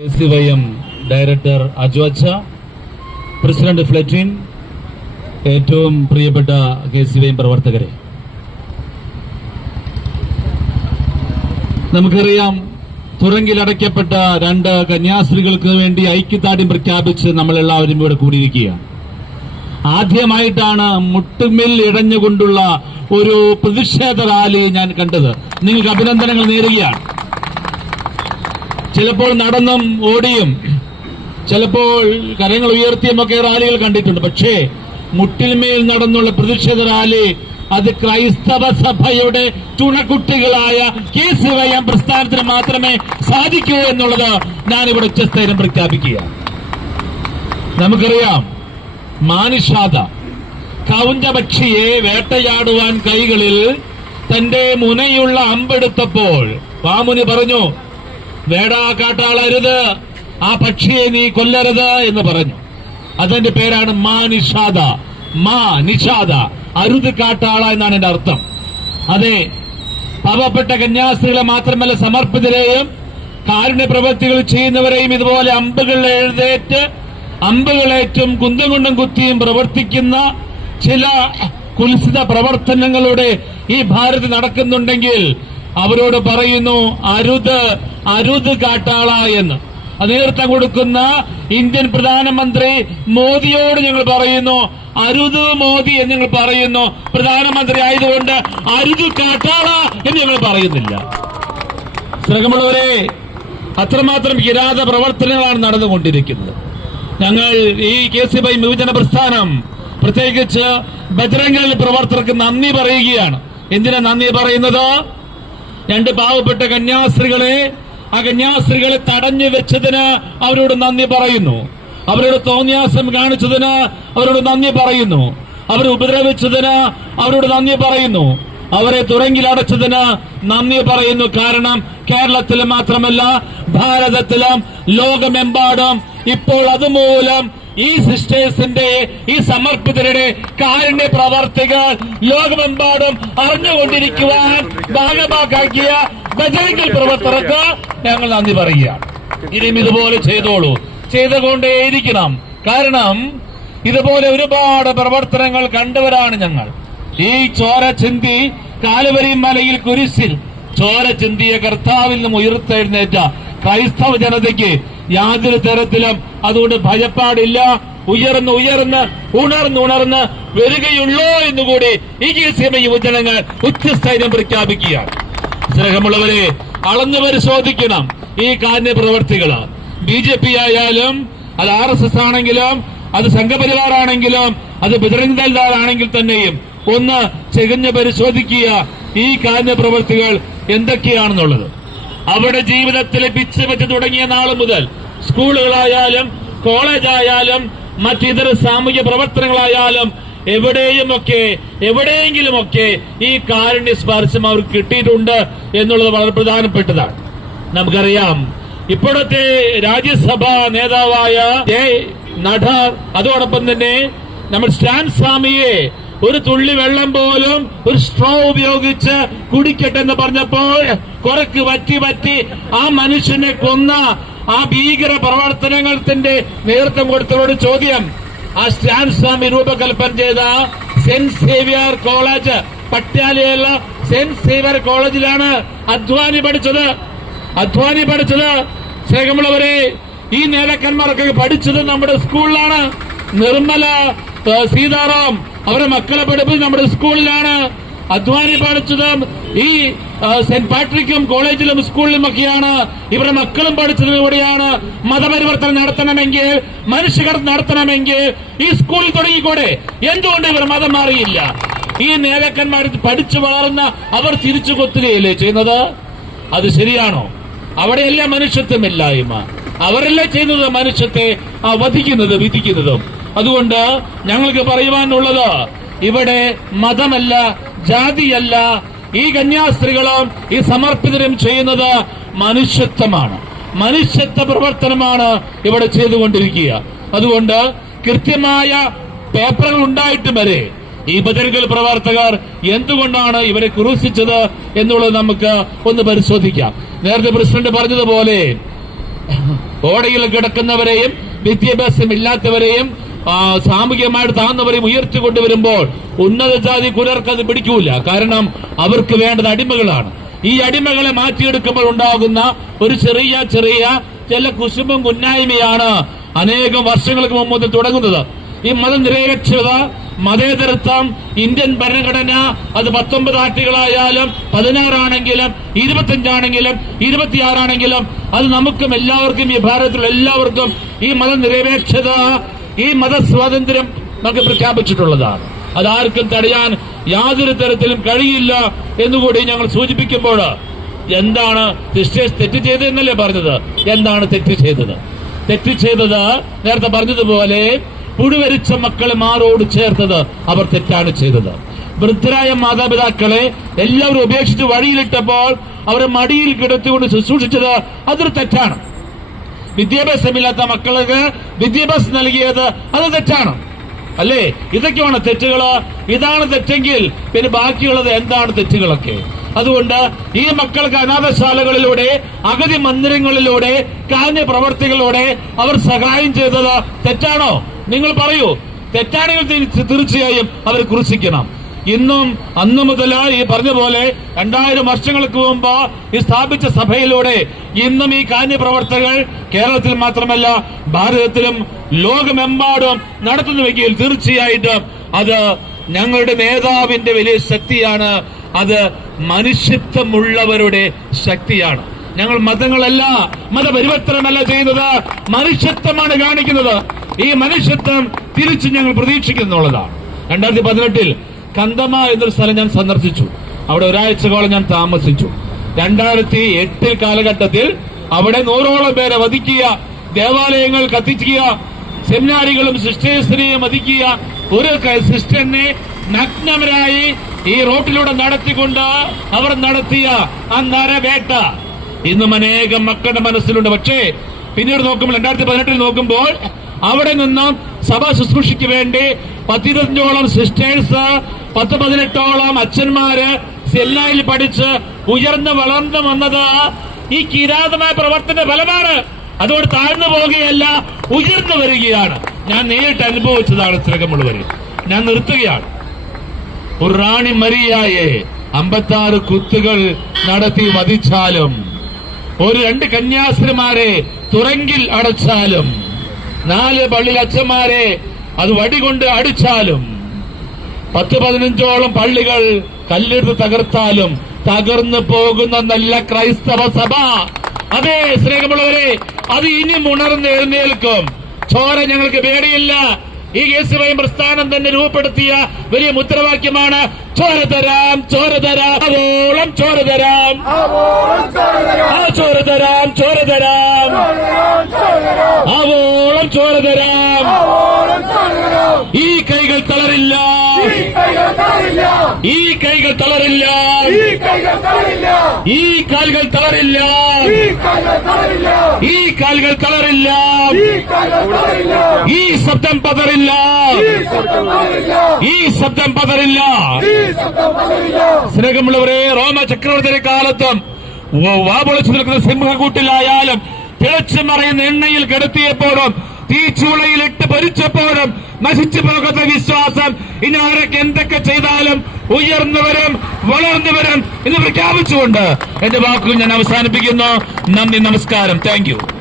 K C Y M director Aju Acha president ഫ്ലറ്റിൻ ഏറ്റവും പ്രിയപ്പെട്ട K C Y പ്രവർത്തകരെ. നമുക്കറിയാം തുറങ്കിലടയ്ക്കപ്പെട്ട രണ്ട് കന്യാസ്ത്രീകൾക്ക് വേണ്ടി ഐക്യദാർഢ്യം പ്രഖ്യാപിച്ച് നമ്മൾ എല്ലാവരും ഇവിടെ കൂടിയിരിക്കുകയാണ്. ആദ്യമായിട്ടാണ് മുട്ടുമിൽ ഇടഞ്ഞുകൊണ്ടുള്ള ഒരു പ്രതിഷേധ റാലി ഞാൻ കണ്ടത്. നിങ്ങൾക്ക് അഭിനന്ദനങ്ങൾ നേരുകയാണ്. ചിലപ്പോൾ നടന്നും ഓടിയും ചിലപ്പോൾ കരങ്ങൾ ഉയർത്തിയുമൊക്കെ റാലികൾ കണ്ടിട്ടുണ്ട്. പക്ഷേ മുട്ടിൽമേൽ നടന്നുള്ള പ്രതിഷേധ റാലി അത് ക്രൈസ്തവ സഭയുടെ ചുണക്കുട്ടികളായ കെ സി പ്രസ്ഥാനത്തിന് മാത്രമേ സാധിക്കൂ എന്നുള്ളത് ഞാനിവിടെ ഉച്ചസ്ഥൈര്യം പ്രഖ്യാപിക്കുക നമുക്കറിയാം മാനുഷാത കൗഞ്ചപക്ഷിയെ വേട്ടയാടുവാൻ കൈകളിൽ തന്റെ മുനയുള്ള അമ്പെടുത്തപ്പോൾ വാമുനി പറഞ്ഞു വേടാ കാട്ടാളരുത്. ആ പക്ഷിയെ നീ കൊല്ലരുത് എന്ന് പറഞ്ഞു. അതിന്റെ പേരാണ് മാ നിഷാദ. മാ നിഷാദ. അരുത് കാട്ടാള എന്നാണ് എന്റെ അർത്ഥം. അതെ പാവപ്പെട്ട കന്യാസ്ത്രീകളെ മാത്രമല്ല സമർപ്പിതരെയും കാരുണ്യ പ്രവൃത്തികൾ ചെയ്യുന്നവരെയും ഇതുപോലെ അമ്പുകൾ എഴുതേറ്റ് അമ്പുകളേറ്റും കുന്തം കൊണ്ടും കുത്തിയും പ്രവർത്തിക്കുന്ന ചില കുൽസിത പ്രവർത്തനങ്ങളുടെ ഈ ഭാരത് നടക്കുന്നുണ്ടെങ്കിൽ അവരോട് പറയുന്നു അരുത് അരുത് കാട്ടാള എന്ന്. നേതൃത്വം കൊടുക്കുന്ന ഇന്ത്യൻ പ്രധാനമന്ത്രി മോദിയോട് ഞങ്ങൾ പറയുന്നു അരുത് മോദി എന്ന് ഞങ്ങൾ പറയുന്നു. പ്രധാനമന്ത്രി ആയതുകൊണ്ട് അരുത് കാട്ടാള എന്ന് ഞങ്ങൾ പറയുന്നില്ല. സ്നേഹമുള്ളവരെ അത്രമാത്രം കിരാത പ്രവർത്തനങ്ങളാണ് നടന്നുകൊണ്ടിരിക്കുന്നത്. ഞങ്ങൾ ഈ കെ സി ബൈ വിഭജന പ്രസ്ഥാനം പ്രത്യേകിച്ച് ബജരംഗൽ പ്രവർത്തകർക്ക് നന്ദി പറയുകയാണ്. എന്തിനാ നന്ദി പറയുന്നത്? രണ്ട് പാവപ്പെട്ട കന്യാസ്ത്രീകളെ ആ കന്യാസ്ത്രീകളെ തടഞ്ഞു വെച്ചതിന് അവരോട് നന്ദി പറയുന്നു. അവരോട് തോന്നിയാസം കാണിച്ചതിന് അവരോട് നന്ദി പറയുന്നു. അവരെ ഉപദ്രവിച്ചതിന് അവരോട് നന്ദി പറയുന്നു. അവരെ തുറങ്കിലടച്ചതിന് നന്ദി പറയുന്നു. കാരണം കേരളത്തിൽ മാത്രമല്ല ഭാരതത്തിലും ലോകമെമ്പാടും ഇപ്പോൾ അതുമൂലം ഈ സിസ്റ്റേഴ്സിന്റെ ഈ സമർപ്പിതരുടെ കാരുണ്യ പ്രവർത്തികൾ ലോകമെമ്പാടും അറിഞ്ഞുകൊണ്ടിരിക്കുവാൻ ഭാഗമാക്കിയ ബജരംഗൽ പ്രവർത്തകർക്ക് ഞങ്ങൾ നന്ദി പറയുകയാണ് ഇനിയും ഇതുപോലെ ചെയ്തോളൂ. ചെയ്തുകൊണ്ടേയിരിക്കണം. കാരണം ഇതുപോലെ ഒരുപാട് പ്രവർത്തനങ്ങൾ കണ്ടവരാണ് ഞങ്ങൾ. ഈ ചോര ചിന്തി കാലുവരി മലയിൽ കുരിശിൽ ചോര ചിന്തിയ കർത്താവിൽ നിന്നും ഉയർത്തെഴുന്നേറ്റ ക്രൈസ്തവ ജനതയ്ക്ക് യാതൊരു തരത്തിലും അതുകൊണ്ട് ഭയപ്പാടില്ല. ഉയർന്ന് ഉയർന്ന് ഉണർന്ന് ഉണർന്ന് വരികയുള്ളൂ എന്നുകൂടി ഈ സിമ യുവജനങ്ങൾ ഉച്ചസ്ഥൈര്യം പ്രഖ്യാപിക്കുകയാണ്. സ്നേഹമുള്ളവരെ അളഞ്ഞു പരിശോധിക്കണം ഈ കാരുണ്യ പ്രവർത്തികൾ ബി ജെ പി ആയാലും അത് ആർ എസ് എസ് ആണെങ്കിലും അത് സംഘപരിവാറാണെങ്കിലും അത് ബജറംഗ് ദൾ ആണെങ്കിൽ തന്നെയും ഒന്ന് ചെകഞ്ഞ് പരിശോധിക്കുക ഈ കാരുണ്യ പ്രവർത്തികൾ എന്തൊക്കെയാണെന്നുള്ളത്. അവരുടെ ജീവിതത്തിലെ പിച്ച് വെച്ച് തുടങ്ങിയ നാൾ മുതൽ സ്കൂളുകളായാലും കോളേജായാലും മറ്റിതര സാമൂഹ്യ പ്രവർത്തനങ്ങളായാലും എവിടെയുമൊക്കെ എവിടെയെങ്കിലുമൊക്കെ ഈ കാരുണ്യ സ്പർശം അവർക്ക് കിട്ടിയിട്ടുണ്ട് എന്നുള്ളത് വളരെ പ്രധാനപ്പെട്ടതാണ്. നമുക്കറിയാം ഇപ്പോഴത്തെ രാജ്യസഭാ നേതാവായ ജെ അതോടൊപ്പം തന്നെ നമ്മൾ സ്റ്റാൻ സ്വാമിയെ ഒരു തുള്ളി വെള്ളം പോലും ഒരു സ്ട്രോ ഉപയോഗിച്ച് കുടിക്കട്ടെ എന്ന് പറഞ്ഞപ്പോൾ കുറക്ക് വറ്റി വറ്റി ആ മനുഷ്യനെ കൊന്ന ആ ഭീകര പ്രവർത്തനങ്ങളുടെ നേതൃത്വം കൊടുത്തവരോട് ചോദ്യം ആ സ്റ്റാൻ സ്വാമി രൂപകൽപ്പന ചെയ്ത സെന്റ് സേവിയർ കോളേജ് പട്യാലയുള്ള സെന്റ് സേവിയർ കോളേജിലാണ് അധ്വാനി പഠിച്ചത്. അധ്വാനി പഠിച്ചത്. സ്നേഹമുള്ളവരെ ഈ നേതാക്കന്മാർക്ക് പഠിച്ചത് നമ്മുടെ സ്കൂളിലാണ്. നിർമ്മല സീതാറാം അവരെ മക്കളെ പഠിപ്പിച്ചത് നമ്മുടെ സ്കൂളിലാണ്. അധ്വാനി പഠിച്ചത് ഈ സെന്റ് പാട്രിക്കും കോളേജിലും സ്കൂളിലും ഒക്കെയാണ് ഇവരുടെ മക്കളും പഠിച്ചത് ഇവിടെയാണ് മതപരിവർത്തനം നടത്തണമെങ്കിൽ മനുഷ്യകർ നടത്തണമെങ്കിൽ ഈ സ്കൂളിൽ തുടങ്ങിക്കൂടെ. എന്തുകൊണ്ട് ഇവർ മതം മാറിയില്ല? ഈ നേതാക്കന്മാർ പഠിച്ചു വളർന്ന അവർ തിരിച്ചു കൊത്തുകയല്ലേ ചെയ്യുന്നത്? അത് ശരിയാണോ? അവിടെയല്ല മനുഷ്യത്വമില്ലായ്മ അവരെല്ലാം ചെയ്യുന്നത് മനുഷ്യത്തെ വധിക്കുന്നത് വിധിക്കുന്നതും? അതുകൊണ്ട് ഞങ്ങൾക്ക് പറയുവാനുള്ളത് ഇവിടെ മതമല്ല ജാതിയല്ല ഈ കന്യാസ്ത്രീകളും ഈ സമർപ്പിതരും ചെയ്യുന്നത് മനുഷ്യത്വമാണ്. മനുഷ്യത്വ പ്രവർത്തനമാണ് ഇവിടെ ചെയ്തുകൊണ്ടിരിക്കുക. അതുകൊണ്ട് കൃത്യമായ പേപ്പറുകൾ ഉണ്ടായിട്ടും വരെ ഈ ബദർഗൽ പ്രവർത്തകർ എന്തുകൊണ്ടാണ് ഇവരെ ക്രൂശിച്ചത് എന്നുള്ളത് നമുക്ക് ഒന്ന് പരിശോധിക്കാം. നേരത്തെ പ്രസിഡന്റ് പറഞ്ഞതുപോലെ ഓടയിൽ കിടക്കുന്നവരെയും വിദ്യാഭ്യാസം ഇല്ലാത്തവരെയും താന്നവരെയും സാമൂഹികമായിട്ട് താഴ്ന്നവരെയും ഉയർത്തിക്കൊണ്ടുവരുമ്പോൾ ഉന്നത ജാതി കുലർക്ക് അത് പിടിക്കൂല. കാരണം അവർക്ക് വേണ്ടത് അടിമകളാണ്. ഈ അടിമകളെ മാറ്റിയെടുക്കുമ്പോൾ ഉണ്ടാകുന്ന ഒരു ചെറിയ ചെറിയ ചില കുശുമ്പും കുന്നായ്മയാണ് അനേകം വർഷങ്ങൾക്ക് മുമ്പ് മുതൽ തുടങ്ങുന്നത്. ഈ മതനിരപേക്ഷത മതേതരത്വം ഇന്ത്യൻ ഭരണഘടന അത് പത്തൊമ്പത് ആർട്ടികളായാലും പതിനാറാണെങ്കിലും ഇരുപത്തിയഞ്ചാണെങ്കിലും ഇരുപത്തിയാറാണെങ്കിലും അത് നമുക്കും എല്ലാവർക്കും ഈ ഭാരതത്തിലുള്ള എല്ലാവർക്കും ഈ മതനിരപേക്ഷത ഈ മതസ്വാതന്ത്ര്യം നമുക്ക് പ്രഖ്യാപിച്ചിട്ടുള്ളതാണ്. അതാർക്കും തടയാൻ യാതൊരു തരത്തിലും കഴിയില്ല എന്നുകൂടി ഞങ്ങൾ സൂചിപ്പിക്കുമ്പോൾ എന്താണ് സിസ്റ്റേഴ്സ് തെറ്റ് ചെയ്തതെന്നല്ലേ പറഞ്ഞത്? എന്താണ് തെറ്റ് ചെയ്തത്? തെറ്റ് ചെയ്തത് നേരത്തെ പറഞ്ഞതുപോലെ പുഴുവരിച്ച മക്കളെ മാറോട് ചേർത്തത് അവർ തെറ്റാണ് ചെയ്തത്. വൃദ്ധരായ മാതാപിതാക്കളെ എല്ലാവരും ഉപേക്ഷിച്ച് വഴിയിലിട്ടപ്പോൾ അവരെ മടിയിൽ കിടത്തിക്കൊണ്ട് ശുശ്രൂഷിച്ചത് അതൊരു തെറ്റാണ്. വിദ്യാഭ്യാസമില്ലാത്ത മക്കൾക്ക് വിദ്യാഭ്യാസം നൽകിയത് അത് തെറ്റാണ്. അല്ലേ? ഇതൊക്കെയാണ് തെറ്റുകൾ. ഇതാണ് തെറ്റെങ്കിൽ പിന്നെ ബാക്കിയുള്ളത് എന്താണ് തെറ്റുകളൊക്കെ? അതുകൊണ്ട് ഈ മക്കൾക്ക് അനാഥശാലകളിലൂടെ അഗതി മന്ദിരങ്ങളിലൂടെ കാഞ്ഞ പ്രവർത്തികളിലൂടെ അവർ സഹായം ചെയ്തത് തെറ്റാണോ? നിങ്ങൾ പറയൂ. തെറ്റാണെങ്കിൽ തീർച്ചയായും അവർ കുറിച്ചിക്കണം ഇന്നും അന്നു മുതൽ ഈ പറഞ്ഞ പോലെ രണ്ടായിരം വർഷങ്ങൾക്ക് മുമ്പ് ഈ സ്ഥാപിച്ച സഭയിലൂടെ ഇന്നും ഈ കാന്യപ്രവർത്തകൾ കേരളത്തിൽ മാത്രമല്ല ഭാരതത്തിലും ലോകമെമ്പാടും നടത്തുന്നുവെങ്കിൽ തീർച്ചയായിട്ടും അത് ഞങ്ങളുടെ നേതാവിന്റെ വലിയ ശക്തിയാണ്. അത് മനുഷ്യത്വമുള്ളവരുടെ ശക്തിയാണ്. ഞങ്ങൾ മതങ്ങളല്ല മതപരിവർത്തനമല്ല ചെയ്യുന്നത്. മനുഷ്യത്വമാണ് കാണിക്കുന്നത്. ഈ മനുഷ്യത്വം തിരിച്ചു ഞങ്ങൾ പ്രതീക്ഷിക്കുന്നുള്ളതാണ്. രണ്ടായിരത്തി പതിനെട്ടിൽ കന്തമ എന്നൊരു സ്ഥലം ഞാൻ സന്ദർശിച്ചു. അവിടെ ഒരാഴ്ചയോളം ഞാൻ താമസിച്ചു. രണ്ടായിരത്തി എട്ടിൽ കാലഘട്ടത്തിൽ അവിടെ നൂറോളം പേരെ വധിക്കുക ദേവാലയങ്ങൾ കത്തിക്കുക സെമിനാരികളും സിസ്റ്റേഴ്സിനെയും വധിക്കുക ഒരു സിസ്റ്ററിനെ നഗ്നവരായി ഈ റോട്ടിലൂടെ നടത്തിക്കൊണ്ട് അവർ നടത്തിയ ആ നരവേട്ട. ഇന്നും അനേകം മക്കളുടെ മനസ്സിലുണ്ട്. പക്ഷേ പിന്നീട് നോക്കുമ്പോൾ രണ്ടായിരത്തി പതിനെട്ടിൽ നോക്കുമ്പോൾ അവിടെ നിന്നും സഭ ശുശ്രൂഷയ്ക്ക് വേണ്ടി പത്തിരുപത്തഞ്ചോളം സിസ്റ്റേഴ്സ് പത്ത് പതിനെട്ടോളം അച്ഛന്മാര് സെല്ലായിൽ പഠിച്ച് ഉയർന്ന് വളർന്നു വന്നത് ഈ കിരാതമായ പ്രവർത്തന ഫലമാണ്. അതുകൊണ്ട് താഴ്ന്നു പോകുകയല്ല ഉയർന്നു വരികയാണ്. ഞാൻ നേരിട്ട് അനുഭവിച്ചതാണ് തിരകമുള്ളവര് ഞാൻ നിർത്തുകയാണ്. ഒരു റാണി മരിയായെ അമ്പത്താറ് കുത്തുകൾ നടത്തി വധിച്ചാലും ഒരു രണ്ട് കന്യാസ്ത്രീമാരെ തുറങ്കിൽ അടച്ചാലും നാല് പള്ളി അച്ഛന്മാരെ അത് വടികൊണ്ട് അടിച്ചാലും പത്ത് പതിനഞ്ചോളം പള്ളികൾ കല്ലെടുത്ത് തകർത്താലും തകർന്നു പോകുന്ന നല്ല ക്രൈസ്തവ സഭ. അതെ സ്നേഹമുള്ളവരെ അത് ഇനിയും ഉണർന്ന് എഴുന്നേൽക്കും. ചോര ഞങ്ങൾക്ക് പേടിയില്ല. ഈ കേസുമായി പ്രസ്ഥാനം തന്നെ രൂപപ്പെടുത്തിയ വലിയ മുദ്രാവാക്യമാണ് ചോര തരാം ചോര തരാം ചോര തരാം ചോര തരാം അവോളം ചോര തരാം. ഈ കൈകൾ തളരില്ല. ഈ കൈകൾ തളരില്ല. ഈ കാലുകൾ തളരില്ല. ഈ കാലുകൾ തളരില്ല. ഈ ശബ്ദം പതറില്ല. ഈ ശബ്ദം പതറില്ല. സ്നേഹമുള്ളവരെ റോമ ചക്രവർത്തിയുടെ കാലത്തും വ- വാപൊളിച്ചു നിൽക്കുന്ന സിംഹകൂട്ടിലായാലും തിളച്ചു മറയുന്ന എണ്ണയിൽ കിടത്തിയപ്പോഴും തീച്ചൂളയിലിട്ട് ഭരിച്ചപ്പോഴും നശിച്ചു പോകുന്ന വിശ്വാസം ഇനി അവരൊക്കെ എന്തൊക്കെ ചെയ്താലും ഉയർന്നവരും വളർന്നവരും എന്ന് പ്രഖ്യാപിച്ചുകൊണ്ട് എന്റെ വാക്കുകൾ ഞാൻ അവസാനിപ്പിക്കുന്നു. നന്ദി നമസ്കാരം. താങ്ക്